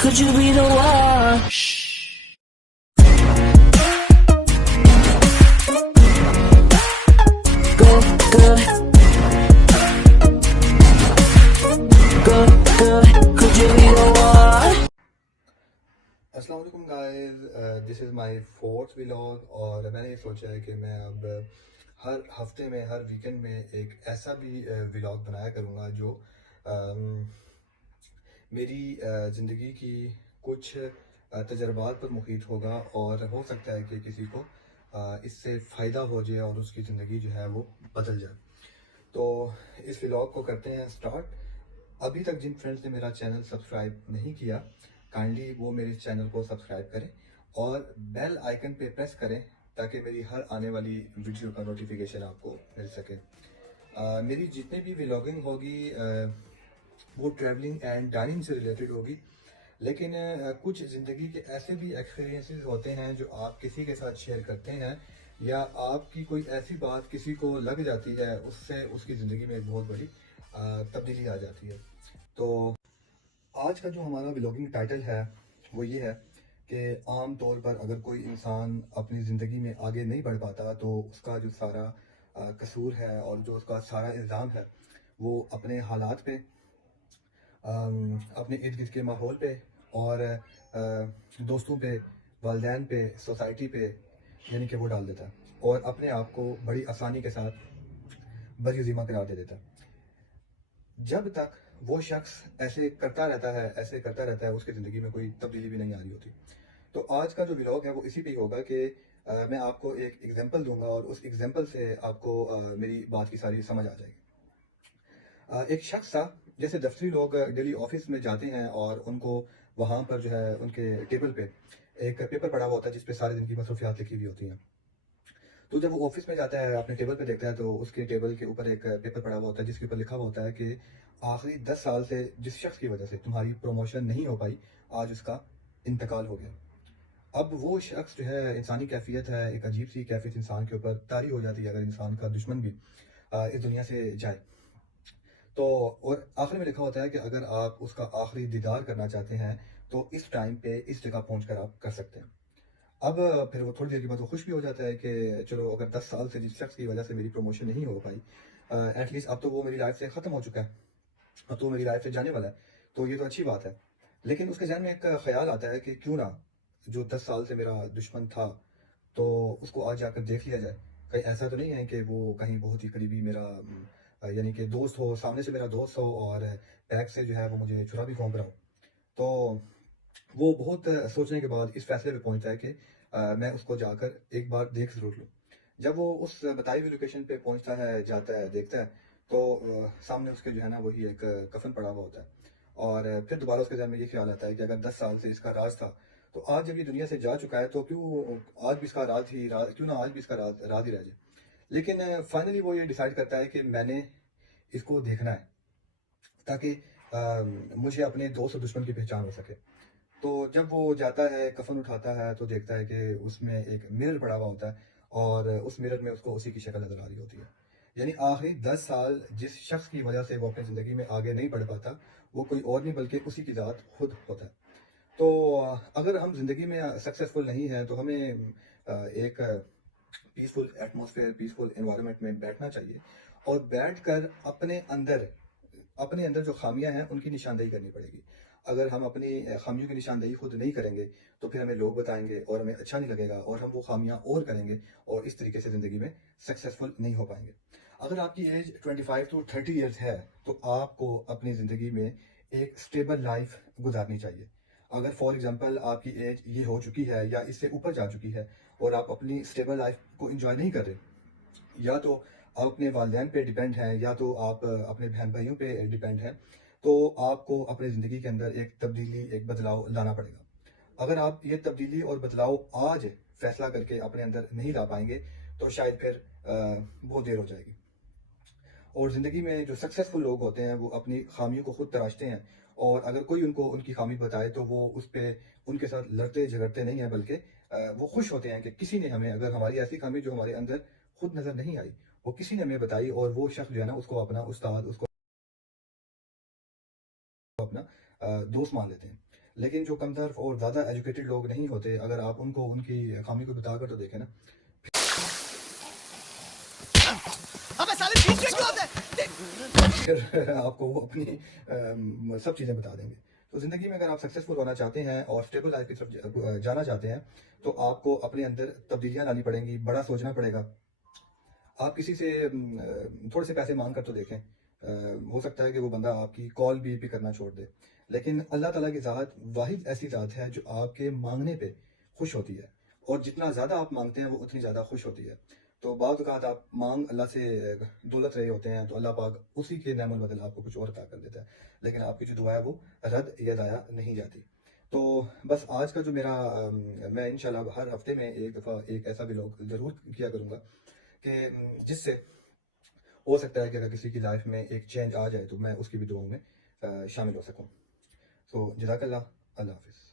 Could you be the one? Good, good. Good, good. Could you be the one? अस्सलाम वालेकुम guys, this is my fourth vlog. और मैंने ये सोचा है कि मैं अब हर हफ्ते में, हर वीकेंड में एक ऐसा भी व्लॉग बनाया करूँगा जो अम, मेरी ज़िंदगी की कुछ तजर्बात पर मुहित होगा, और हो सकता है कि किसी को इससे फ़ायदा हो जाए और उसकी ज़िंदगी जो है वो बदल जाए। तो इस व्लॉग को करते हैं स्टार्ट। अभी तक जिन फ्रेंड्स ने मेरा चैनल सब्सक्राइब नहीं किया, काइंडली वो मेरे चैनल को सब्सक्राइब करें और बेल आइकन पे प्रेस करें ताकि मेरी हर आने वाली वीडियो का नोटिफिकेशन आपको मिल सके। मेरी जितनी भी व्लॉगिंग होगी वो ट्रैवलिंग एंड डाइनिंग से रिलेटेड होगी, लेकिन कुछ ज़िंदगी के ऐसे भी एक्सपीरियंसेस होते हैं जो आप किसी के साथ शेयर करते हैं, या आपकी कोई ऐसी बात किसी को लग जाती है, उससे उसकी ज़िंदगी में एक बहुत बड़ी तब्दीली आ जाती है। तो आज का जो हमारा व्लॉगिंग टाइटल है वो ये है कि आम तौर पर अगर कोई इंसान अपनी ज़िंदगी में आगे नहीं बढ़ पाता तो उसका जो सारा कसूर है और जो उसका सारा इल्ज़ाम है वो अपने हालात पे, अपने इर्द गिर्द के माहौल पे, और दोस्तों पे, वालिदैन पे, सोसाइटी पे, यानी कि वो डाल देता है और अपने आप को बड़ी आसानी के साथ बदअज़ीमा करार दे देता है। जब तक वो शख्स ऐसे करता रहता है, ऐसे करता रहता है, उसकी ज़िंदगी में कोई तब्दीली भी नहीं आ रही होती। तो आज का जो व्लॉग है वो इसी पे ही होगा कि मैं आपको एक एग्जांपल दूंगा और उस एग्जांपल से आपको मेरी बात की सारी समझ आ जाएगी। एक शख्स था, जैसे दफ्तरी लोग डेली ऑफिस में जाते हैं और उनको वहाँ पर जो है उनके टेबल पे एक पेपर पड़ा हुआ होता है जिसपे सारे दिन की मसरूफियात लिखी हुई होती हैं। तो जब वो ऑफिस में जाता है, अपने टेबल पे देखता है, तो उसके टेबल के ऊपर एक पेपर पड़ा हुआ होता है जिसके ऊपर लिखा हुआ होता है कि आखिरी 10 साल से जिस शख्स की वजह से तुम्हारी प्रमोशन नहीं हो पाई, आज उसका इंतकाल हो गया। अब वो शख्स जो है, इंसानी कैफियत है, एक अजीब सी कैफियत इंसान के ऊपर तारी हो जाती है अगर इंसान का दुश्मन भी इस दुनिया से जाए। तो और आखिर में लिखा होता है कि अगर आप उसका आखिरी दीदार करना चाहते हैं तो इस टाइम पे इस जगह पहुंच कर आप कर सकते हैं। अब फिर वो थोड़ी देर के बाद वो खुश भी हो जाता है कि चलो, अगर 10 साल से जिस शख्स की वजह से मेरी प्रमोशन नहीं हो पाई, एटलीस्ट अब तो वो मेरी लाइफ से ख़त्म हो चुका है, अब तो वो मेरी लाइफ से जाने वाला है, तो ये तो अच्छी बात है। लेकिन उसके जहन में एक ख्याल आता है कि क्यों ना जो 10 साल से मेरा दुश्मन था, तो उसको आज जाकर देख लिया जाए। कहीं ऐसा तो नहीं है कि वो कहीं बहुत ही करीबी मेरा यानी कि दोस्त हो, सामने से मेरा दोस्त हो और बैक से जो है वो मुझे छुरा भी घोंप रहा हो। तो वो बहुत सोचने के बाद इस फैसले पे पहुंचता है कि मैं उसको जाकर एक बार देख ज़रूर लूँ। जब वो उस बताई हुई लोकेशन पे पहुंचता है, जाता है, देखता है, तो सामने उसके जो है ना वही एक कफन पड़ा हुआ होता है। और फिर दोबारा उसके जहन में ये ख्याल आता है कि अगर 10 साल से इसका राज था, तो आज जब ये दुनिया से जा चुका है तो क्यों आज भी इसका क्यों ना आज भी इसका राज ही रह जाए। लेकिन फाइनली वो ये डिसाइड करता है कि मैंने इसको देखना है, ताकि मुझे अपने दोस्त और दुश्मन की पहचान हो सके। तो जब वो जाता है, कफन उठाता है, तो देखता है कि उसमें एक मिरर पड़ा हुआ होता है और उस मिरर में उसको उसी की शक्ल नजर आ रही होती है। यानी आखिरी 10 साल जिस शख्स की वजह से वो अपनी ज़िंदगी में आगे नहीं बढ़ पाता, वो कोई और नहीं बल्कि उसी की ज़ात खुद होता है। तो अगर हम ज़िंदगी में सक्सेसफुल नहीं हैं तो हमें एक पीसफुल एटमॉस्फेयर, पीसफुल एनवायरनमेंट में बैठना चाहिए और बैठकर अपने अंदर जो खामियां हैं उनकी निशानदेही करनी पड़ेगी। अगर हम अपनी खामियों की निशानदेही खुद नहीं करेंगे तो फिर हमें लोग बताएंगे और हमें अच्छा नहीं लगेगा और हम वो खामियां और करेंगे, और इस तरीके से ज़िंदगी में सक्सेसफुल नहीं हो पाएंगे। अगर आपकी एज 25 to 30 ईयर्स है तो आपको अपनी ज़िंदगी में एक स्टेबल लाइफ गुजारनी चाहिए। अगर फॉर एग्जांपल आपकी एज ये हो चुकी है या इससे ऊपर जा चुकी है और आप अपनी स्टेबल लाइफ को एंजॉय नहीं कर रहे, या तो आप अपने वालिदैन पे डिपेंड हैं, या तो आप अपने बहन भाइयों पे डिपेंड हैं, तो आपको अपनी ज़िंदगी के अंदर एक तब्दीली, एक बदलाव लाना पड़ेगा। अगर आप ये तब्दीली और बदलाव आज फैसला करके अपने अंदर नहीं ला पाएंगे तो शायद फिर बहुत देर हो जाएगी। और ज़िंदगी में जो सक्सेसफुल लोग होते हैं वो अपनी खामियों को खुद तराशते हैं, और अगर कोई उनको उनकी खामी बताए तो वो उस पर उनके साथ लड़ते झगड़ते नहीं हैं, बल्कि वो खुश होते हैं कि किसी ने हमें, अगर हमारी ऐसी खामी जो हमारे अंदर खुद नज़र नहीं आई, वो किसी ने हमें बताई, और वो शख्स जो है ना उसको अपना उस्ताद, उसको अपना दोस्त मान लेते हैं। لیکن جو کم طرف اور زیادہ ایجوکیٹڈ لوگ نہیں ہوتے، اگر آپ ان کو ان کی خامی کو بتا کر تو دیکھیں نا، پھر آپ کو وہ اپنی سب چیزیں بتا دیں گے. تو زندگی میں اگر آپ سکسیزفل ہونا چاہتے ہیں اور اسٹیبل لائف کی طرف جانا چاہتے ہیں تو آپ کو اپنے اندر تبدیلیاں لانی پڑیں گی، بڑا سوچنا پڑے گا. آپ کسی سے تھوڑے سے پیسے مانگ کر تو دیکھیں، ہو سکتا ہے کہ وہ بندہ آپ کی کال بھی کرنا چھوڑ دے. لیکن اللہ تعالیٰ کی ذات واحد ایسی ذات ہے جو آپ کے مانگنے پہ خوش ہوتی ہے، اور جتنا زیادہ آپ مانگتے ہیں وہ اتنی زیادہ خوش ہوتی ہے. تو بعض اوقات آپ مانگ اللہ سے دولت رہے ہوتے ہیں تو اللہ پاک اسی کے نعم البدل آپ کو کچھ اور عطا کر دیتا ہے، لیکن آپ کی جو دعا ہے وہ رد یا ضائع نہیں جاتی. تو بس آج کا جو میرا میں انشاءاللہ ہر ہفتے میں ایک دفعہ ایک ایسا ولاگ ضرور کیا کروں گا کہ جس سے ہو سکتا ہے کہ اگر کسی کی لائف میں ایک چینج آ جائے تو میں اس کی بھی دعاؤں میں شامل ہو سکوں. تو جزاک اللہ. اللہ حافظ.